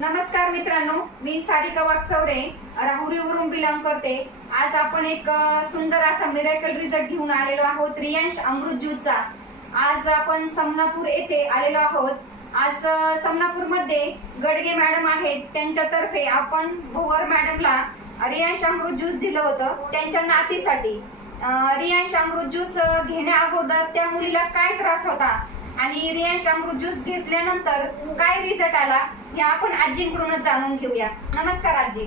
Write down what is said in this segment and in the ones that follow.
नमस्कार मित्रांनो, मी सारिका वाकचौरे राहुरीवरून बिलॉंग करते। आज आपण एक सुंदर असा मिरेकल रिझल्ट घेऊन आलेलो आहोत रियांश अमृत ज्यूसचा। आज आपण समनापूर येथे आलेलो आहोत। आज समनापूर मध्ये गडगे मॅडम आहेत, त्यांच्यातर्फे आपण भोवर मॅडमला रियांश अमृत ज्यूस दिलं होतं त्यांच्या नातीसाठी। रियांश अमृत ज्यूस घेण्या अगोदर त्या मुलीला काय त्रास होता आणि रियांश अमृत ज्यूस घेतल्यानंतर काय रिझल्ट आला हे आपण आजींकडूनच जाणून घेऊया। नमस्कार आजी,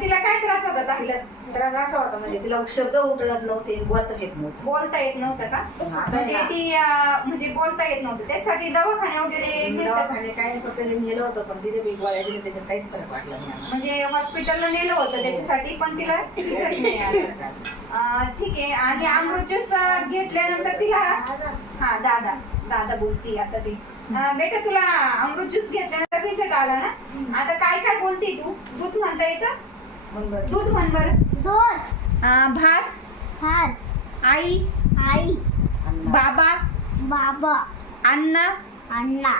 तिला काय त्रास होता? तिला त्रास असा होता म्हणजे तिला शब्द उठत नव्हते, बोलताच येत नव्हतं। बोलता येत नव्हतं का? म्हणजे ती म्हणजे बोलता येत नव्हतं, त्यासाठी दवाखाने वगैरे दवाखाने काय नाही, फक्त नेलं होतं पण तिथे बी गोळ्या दिल्या, त्याच्यात काहीच फरक वाटला नाही। म्हणजे हॉस्पिटलला नेलं होतं त्याच्यासाठी, पण तिला रिझल्ट नाही आला। ठीक आहे, आणि अमृत ज्यूस घेतल्यानंतर तिला दादा बोलती आता ती। बेटा, तुला अमृत ज्यूस घेतल्यानंतर रिझल्ट आला ना? आता काय काय बोलती तू? दूध म्हणता येतं? दूध म्हण बरं। दूध, भात, भात, आई, आई, बाबा, बाबा, अण्णा, अण्णा।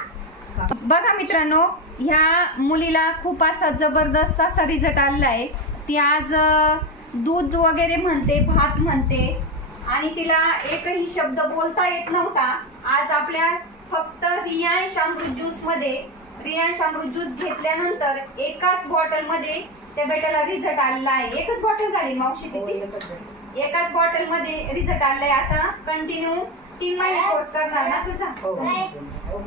बघा मित्रांनो, ह्या मुलीला खूप असा जबरदस्त असा रिझल्ट आलेला आहे। ती आज दूध वगैरे म्हणते, भात म्हणते, आणि तिला एकही शब्द बोलता येत नव्हता। आज आपल्या फक्त रियांश अमृत ज्यूस मध्ये रियांश अमृत ज्यूस घेतल्यानंतर एकाच बॉटल मध्ये त्या बेटाला रिझल्ट आलेला आहे। एकच बॉटल झाली मावशी तिची, एकाच बॉटल मध्ये रिझल्ट आलाय। असा कंटिन्यू 3 महिने कोर्स करणार ना तुझा?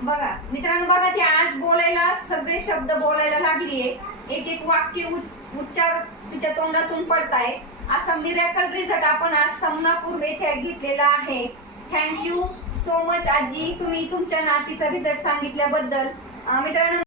बघा मित्रांनो, बघा ती आज बोलायला, सगळे शब्द बोलायला लागलीये, एक एक वाक्य उच्चार तिच्या तोंडातून पडताय। असा मिरेकल रिझल्ट आपण आज समनापूर येथे घेतलेला आहे। थँक्यू सो मच आजी, तुम्ही तुमच्या नातीचा रिझल्ट सांगितल्याबद्दल। मित्रांनो,